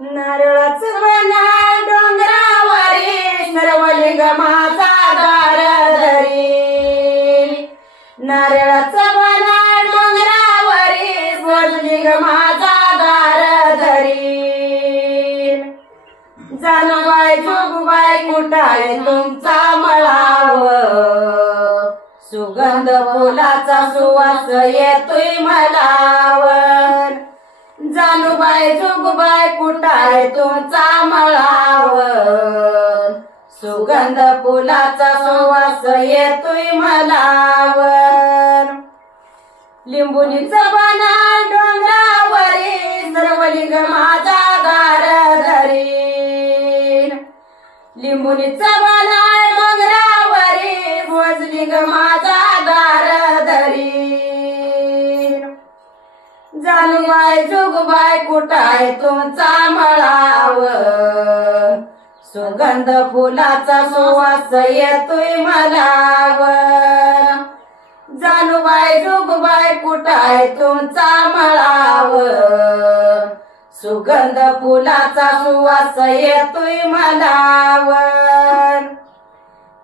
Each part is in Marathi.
नारळाचं बना डोंगरावरी सर्वलिंग माझा दार धरी. नारळाचं बना डोंगरावरी सर्वलिंग माझा दार धरी. जानबाई जोगबाई कुठाय तुमचा मळाव, सुगंध फुलाचा सुवास येतोय मलावर. जानूबाई जोगबाई कुठाय तुमचा मळावर, सुगंध फुलाचा सुवास येतोय मलावर. लिंबुनीचं बना डोंगरावरी सर्वलिंग माझा दार धरी. लिंबुनीचं बना डोंगरावरी सर्वलिंग माझा दार धरी. जानूबाई जोगबाई कुठाय तुमचा मळावर, सुगंध फुलाचा सुवास येतोय मलावर. जानूबाई जोगबाई कुठाय तुमचा मळावर, सुगंध फुलाचा सुवास येतोय मलावर.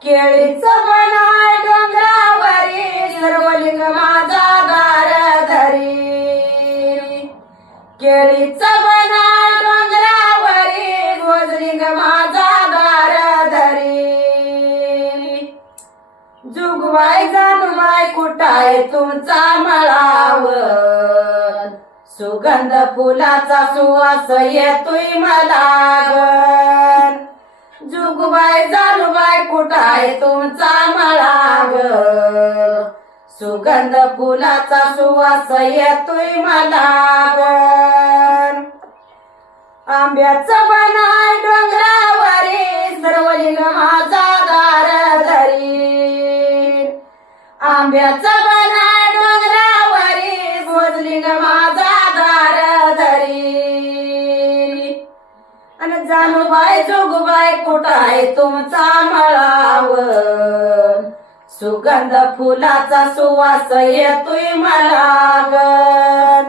केळीचं बना डोंगरावरी सर्वलिंग माझा दार धरी. केळीचं बना डोंगरावरी सर्वलिंग माझा दार धरी. जोगबाई जानूबाई कुठाय तुमचा मळावर, सुगंध फुलाचा सुवास येतोय मलावर. जोगबाई जानूबाई कुठाय तुमचा मळावर, सुगंध फुलाचा सुवास येतोय मलावर. आंब्याचं बना डोंगरावरी सर्वलिंग माझा दार धरी. आंब्याचं बना डोंगरावरी सर्वलिंग माझा दार धरी. आणि जानूबाई जोगबाई कुठाय तुमचा मळावर, सुगंध फुलाचा सुवास येतोय मलावर.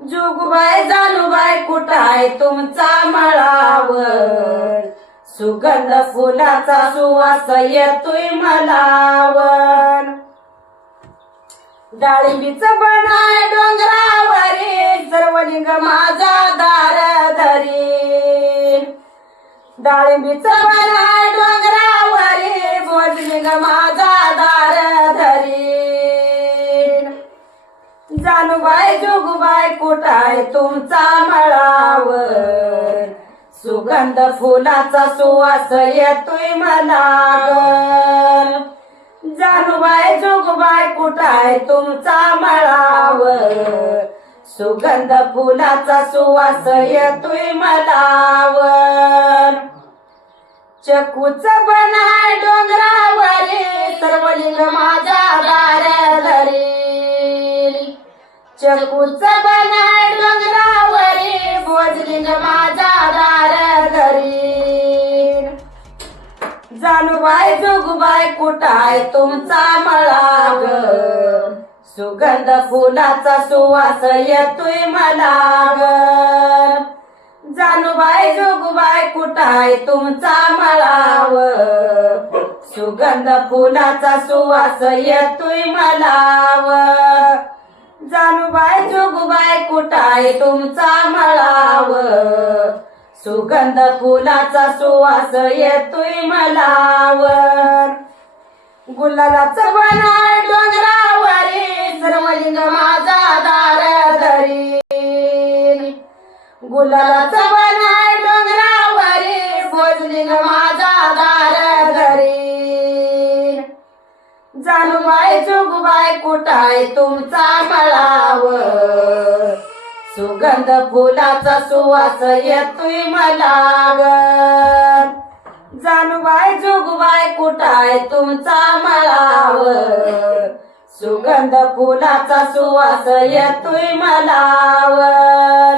जोगबाई जानूबाई कुठाय तुमचा मळावर, सुगंध फुलाचा सुवास येतोय मलावर. डाळिंबीचं बना डोंगरावरी सर्वलिंग माझा दार धरी. डाळिंबीचं बना डोंगरावरी सर्वलिंग माझा दार धरी. जानूबाई जोगबाई कुठाय तुमचा मळावर, सुगंध फुलाचा सुवास येतोय मलावर. जानूबाई जोगबाई कुठाय तुमचा मळावर, सुगंध फुलाचा सुवास येतोय मलावर. चक्कूचं बना डोंगरावरी सर्वलिंग माझा दार धरी. चक्कूचं बना डोंगरावरी सर्वलिंग माझा दार धरी. जानूबाई जोगबाई कुठाय तुमचा मळावर, सुगंध फुलाचा सुवास येतोय मलावर. जानूबाई जोगबाई कुठाय तुमचा मळावर, सुगंध फुलाचा सुवास येतोय मलावर. जानूबाई जोगबाई कुठाय तुमचा मळावर, सुगंध फुलाचा सुवास येतोय मलावर. गुलालाचं बना डोंगरावरी सर्वलिंग माझा दार धरी. गुलालाचं बना डोंगरावरी सर्वलिंग माझा दार धरी. जानूबाई जोगबाई कुठाय तुमचा मळावर, सुगंध फुलाचा सुवास येतोय मलावर. जानूबाई जोगबाई कुठाय तुमचा मळावर, सुगंध फुलाचा सुवास येतोय मलावर.